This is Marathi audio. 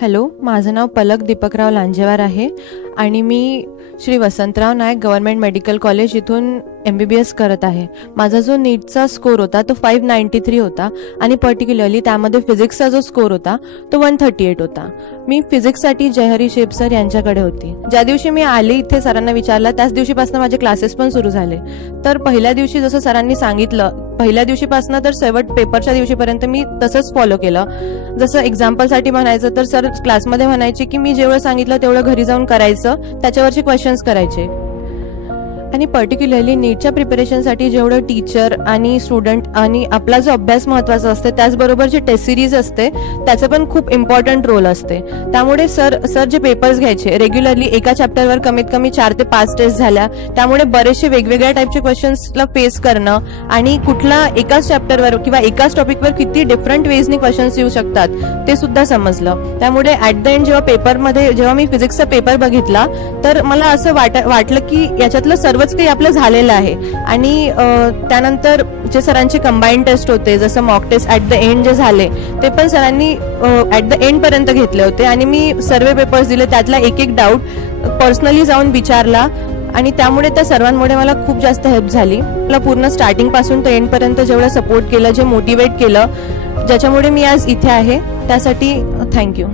हॅलो, माझं नाव पलक दीपकराव लांजेवार आहे आणि मी Shri Vasantrao Naik government medical college इथून MBBS करत आहे. माझा जो नीटचा स्कोर होता तो 593 होता आणि पर्टिक्युलरली त्यामध्ये फिजिक्सचा जो स्कोर होता तो 138 होता. मी फिजिक्ससाठी जयहरी शेप सर यांच्याकडे होती. ज्या दिवशी मी आले इथे सरांना विचारलं त्याच दिवशीपासून माझे क्लासेस पण सुरू झाले. तर पहिल्या दिवशी जसं सरांनी सांगितलं, पहिल्या दिवशीपासून तर शेवट पेपरच्या दिवशीपर्यंत मी तसंच फॉलो केलं. जसं एक्झाम्पलसाठी म्हणायचं तर सर क्लासमध्ये म्हणायचे की मी जेवढं सांगितलं तेवढं घरी जाऊन करायचं, त्याच्यावरचे क्वेश्चन्स करायचे. आणि पर्टिक्युलरली नीटच्या प्रिपरेशनसाठी जेवढं टीचर आणि स्टुडंट आणि आपला जो अभ्यास महत्त्वाचा असते त्याचबरोबर जे टेस्ट सिरीज असते त्याचं पण खूप इम्पॉर्टंट रोल असते. त्यामुळे सर जे पेपर्स घ्यायचे रेग्युलरली एका चॅप्टरवर कमीत कमी 4 ते 5 टेस्ट झाल्या. त्यामुळे बरेचसे वेगवेगळ्या टाईपचे क्वेश्चन्सला फेस करणं आणि कुठला एकाच चॅप्टरवर किंवा एकाच टॉपिकवर किती डिफरंट वेजनी क्वेश्चन्स येऊ शकतात ते सुद्धा समजलं. त्यामुळे ॲट द एंड जेव्हा मी फिजिक्सचा पेपर बघितला तर मला असं वाटलं की याच्यातलं सर्वच काही आपलं झालेलं आहे. आणि त्यानंतर जे सरांचे कंबाईंड टेस्ट होते, जसं mock test at the end जे झाले ते पण सरांनी ॲट द एंड पर्यंत घेतले होते आणि मी सर्व पेपर्स दिले. त्यातला एक डाऊट पर्सनली जाऊन विचारला आणि त्यामुळे त्या सर्वांमुळे मला खूप जास्त हेल्प झाली. मला पूर्ण स्टार्टिंग पासून ते एंड पर्यंत जेवढं सपोर्ट केलं, जे मोटिवेट केलं, ज्याच्यामुळे मी आज इथे आहे, त्यासाठी थँक्यू.